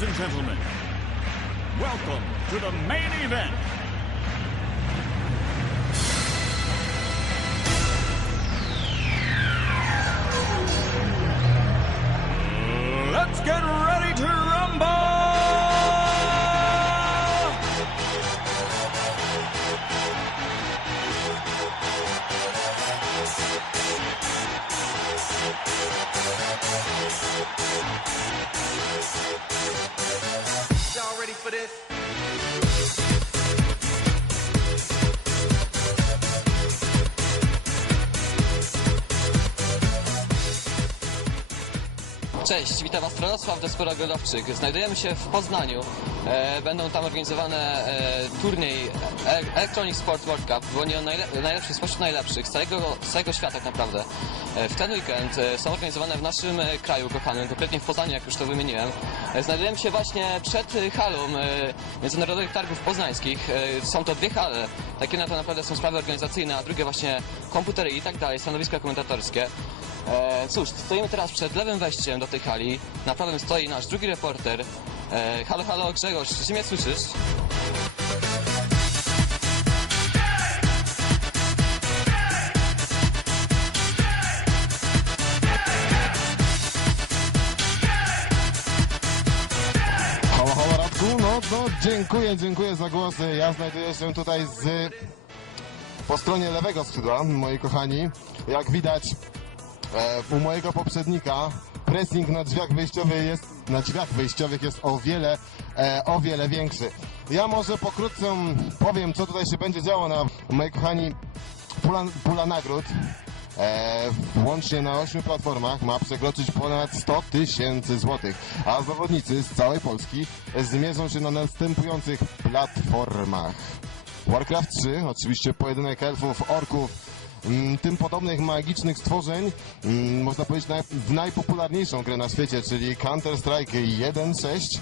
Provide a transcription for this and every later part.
Ladies and gentlemen, welcome to the main event. Let's get ready Cześć, witam Was Radosław Despora Godowczyk. Znajdujemy się w Poznaniu. E, będą tam organizowane e, turniej e, Electronic Sport World Cup. Wyłoni on najle spośród najlepszych z całego, całego świata tak naprawdę. E, w ten weekend e, są organizowane w naszym e, kraju kochanym, konkretnie w Poznaniu, jak już to wymieniłem. E, znajdujemy się właśnie przed e, halą e, Międzynarodowych Targów Poznańskich. E, są to dwie hale. Takie na to naprawdę są sprawy organizacyjne, a drugie właśnie komputery i tak dalej, stanowiska komentatorskie. E, cóż, stoimy teraz przed lewym wejściem do tej hali. Na prawym stoi nasz drugi reporter. E, halo, halo, Grzegorz, czy mnie słyszysz? Halo, halo Radku, no to dziękuję, dziękuję za głosy. Ja znajduję się tutaj z po stronie lewego skrzydła, moi kochani. Jak widać u mojego poprzednika pressing na drzwiach wyjściowych jest na drzwiach jest o wiele, e, o wiele większy. Ja może pokrótce powiem, co tutaj się będzie działo na moi kochani pula, pula nagród. E, łącznie na 8 platformach ma przekroczyć ponad 100 tysięcy złotych, a zawodnicy z całej Polski zmierzą się na następujących platformach. Warcraft 3, oczywiście pojedynek elfów, orków, tym podobnych magicznych stworzeń, mm, można powiedzieć w najpopularniejszą grę na świecie, czyli Counter-Strike 1.6.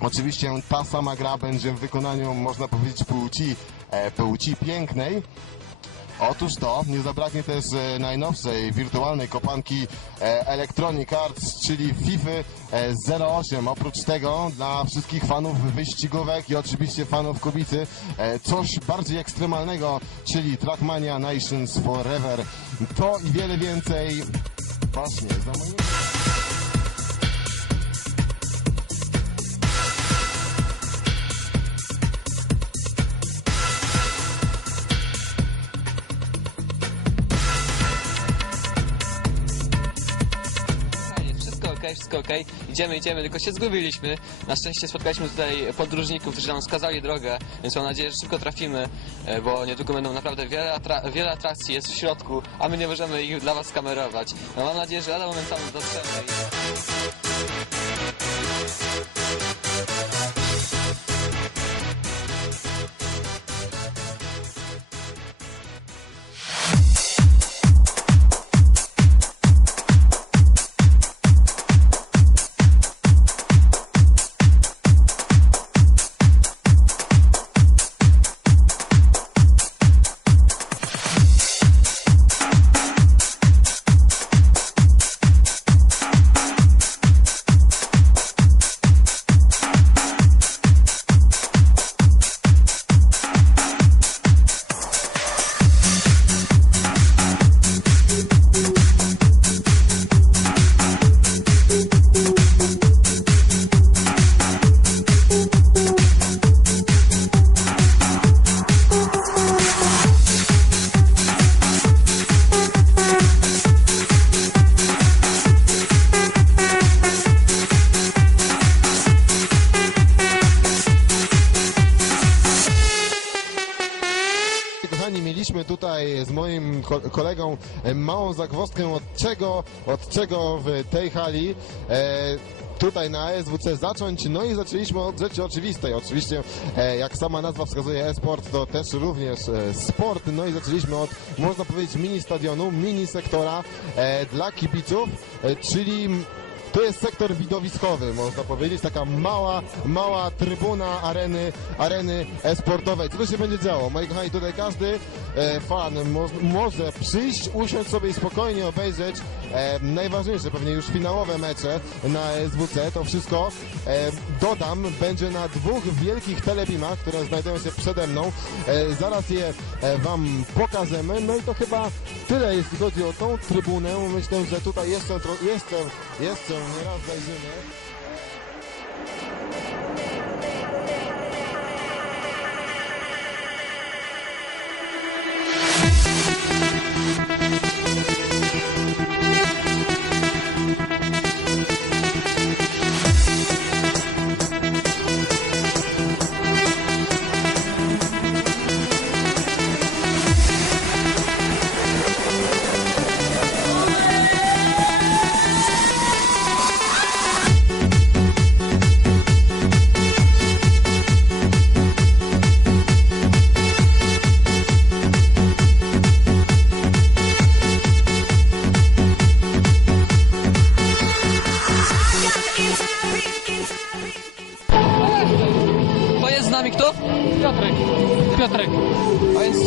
Oczywiście ta sama gra będzie w wykonaniu, można powiedzieć, płci, e, płci pięknej. Otóż to, nie zabraknie też e, najnowszej wirtualnej kopanki e, Electronic Arts, czyli FIFA e, 08. Oprócz tego dla wszystkich fanów wyścigówek i oczywiście fanów kubicy e, coś bardziej ekstremalnego, czyli Trackmania Nations Forever. To i wiele więcej właśnie za moim... Wszystko ok, wszystko ok. Idziemy, idziemy, tylko się zgubiliśmy. Na szczęście spotkaliśmy tutaj podróżników, którzy nam wskazali drogę, więc mam nadzieję, że szybko trafimy, e, bo niedługo będą naprawdę wiele, atra- wiele atrakcji jest w środku, a my nie możemy ich dla Was kamerować. No mam nadzieję, że lada momentami dotrzemy. i- tutaj z moim ko- kolegą e, małą zagwozdkę od czego, od czego w tej hali e, tutaj na SWC zacząć, no i zaczęliśmy od rzeczy oczywistej. Oczywiście, e, jak sama nazwa wskazuje e-sport, to też również e, sport, no i zaczęliśmy od, można powiedzieć, mini stadionu, mini sektora e, dla kibiców, e, czyli to jest sektor widowiskowy, można powiedzieć, taka mała, mała trybuna areny, areny e-sportowej. Co tu się będzie działo? Moi kochani, tutaj każdy e, fan mo może przyjść, usiąść sobie i spokojnie obejrzeć e, najważniejsze, pewnie już finałowe mecze na SWC. To wszystko e, dodam, będzie na dwóch wielkich telebimach, które znajdują się przede mną. E, zaraz je e, Wam pokażemy. No i to chyba tyle, jeśli chodzi o tą trybunę. Myślę, że tutaj jeszcze, jeszcze, jeszcze nieraz zajrzymy.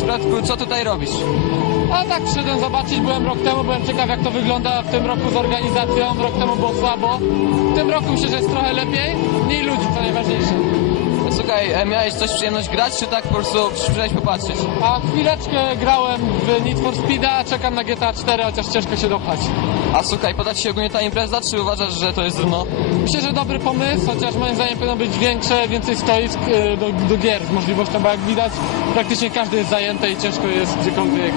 Piotrku, co tutaj robisz? A tak przyszedłem zobaczyć, byłem rok temu, byłem ciekaw jak to wygląda w tym roku z organizacją, rok temu było słabo. W tym roku myślę, że jest trochę lepiej, mniej ludzi, co najważniejsze. Słuchaj, e, miałeś coś przyjemność grać, czy tak po prostu przyszedłeś popatrzeć? A chwileczkę grałem w Need for Speeda, a czekam na GTA 4, chociaż ciężko się dopchać. A słuchaj, poda ci się ogólnie ta impreza, czy uważasz, że to jest dno? Myślę, że dobry pomysł, chociaż moim zdaniem powinno być większe, więcej stoisk y, do, do gier z możliwością, bo jak widać praktycznie każdy jest zajęty i ciężko jest gdziekolwiek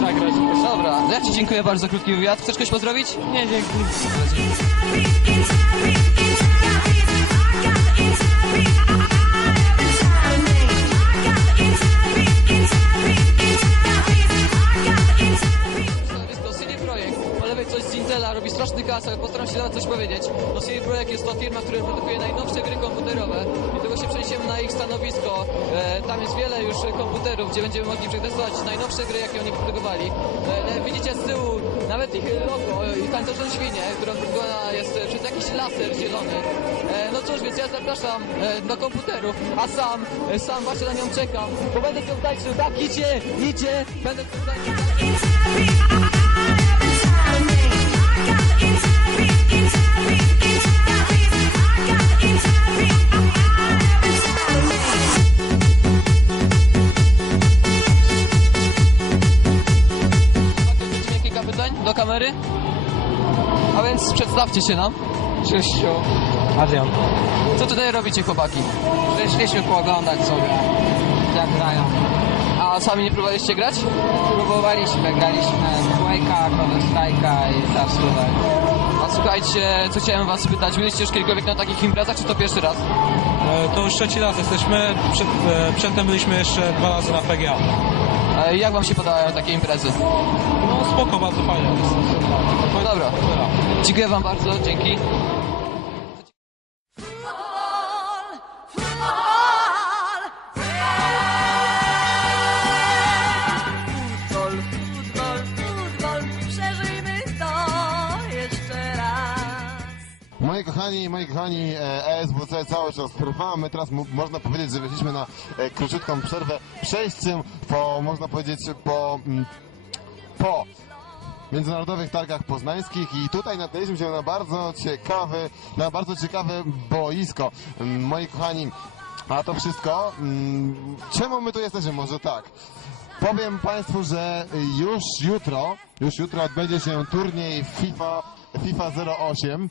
zagrać. Dobra, ja ci dziękuję bardzo za krótki wywiad. Chcesz kogoś pozdrowić? Nie, dzięki. Stanowisko. E, tam jest wiele już komputerów, gdzie będziemy mogli przetestować najnowsze gry, jakie oni produkowali. E, e, widzicie z tyłu nawet ich logo i tańczącą świnię, która produkowana jest przez jakiś laser zielony. No cóż, więc ja zapraszam do komputerów, a sam, sam właśnie na nią czekam, bo będę tu tańczył, tak, idzie, idzie, będę tu tańczył. Do kamery? A więc przedstawcie się nam. Cześć. Adrian. Co tutaj robicie chłopaki? Przyszliśmy pooglądać sobie, jak grają. A sami nie próbowaliście grać? Próbowaliśmy, graliśmy Quake'a, Counter Strike'a i Star Stewart. A słuchajcie, co chciałem was spytać, byliście już kiedykolwiek na takich imprezach, czy to pierwszy raz? E, To już trzeci raz jesteśmy. Przed, e, przedtem byliśmy jeszcze dwa razy na PGA. Jak wam się podobają takie imprezy? No spoko, bardzo fajnie. No dobra, dziękuję wam bardzo, dzięki. Kochani, moi kochani, ESWC cały czas trwa. My teraz mo- można powiedzieć, że weszliśmy na e, króciutką przerwę przejściem po, można powiedzieć, po, mm, po międzynarodowych targach poznańskich i tutaj natknęliśmy się na bardzo ciekawy, na bardzo ciekawe boisko. Mm, Moi kochani, a to wszystko, mm, czemu my tu jesteśmy? Może tak. Powiem Państwu, że już jutro, już jutro odbędzie się turniej FIFA, FIFA 08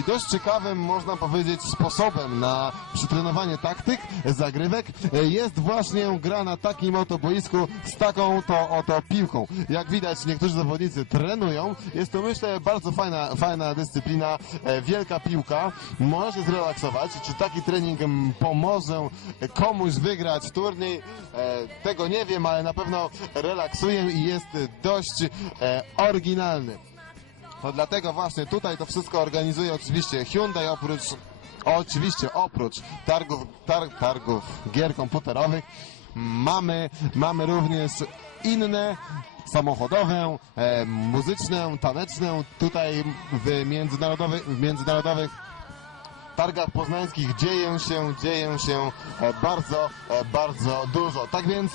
i dość ciekawym, można powiedzieć, sposobem na przytrenowanie taktyk, zagrywek jest właśnie gra na takim oto boisku z taką to oto piłką. Jak widać, niektórzy zawodnicy trenują. Jest to, myślę, bardzo fajna, fajna dyscyplina, e, wielka piłka. Może się zrelaksować. Czy taki trening pomoże komuś wygrać turniej? E, Tego nie wiem, ale na pewno relaksuje i jest dość e, oryginalny. To dlatego właśnie tutaj to wszystko organizuje oczywiście Hyundai oprócz oczywiście oprócz targów, tar, targów gier komputerowych mamy, mamy również inne samochodową, e, muzyczną, taneczną. Tutaj w międzynarodowych, w międzynarodowych targach poznańskich dzieje się, dzieje się e, bardzo, e, bardzo dużo. Tak więc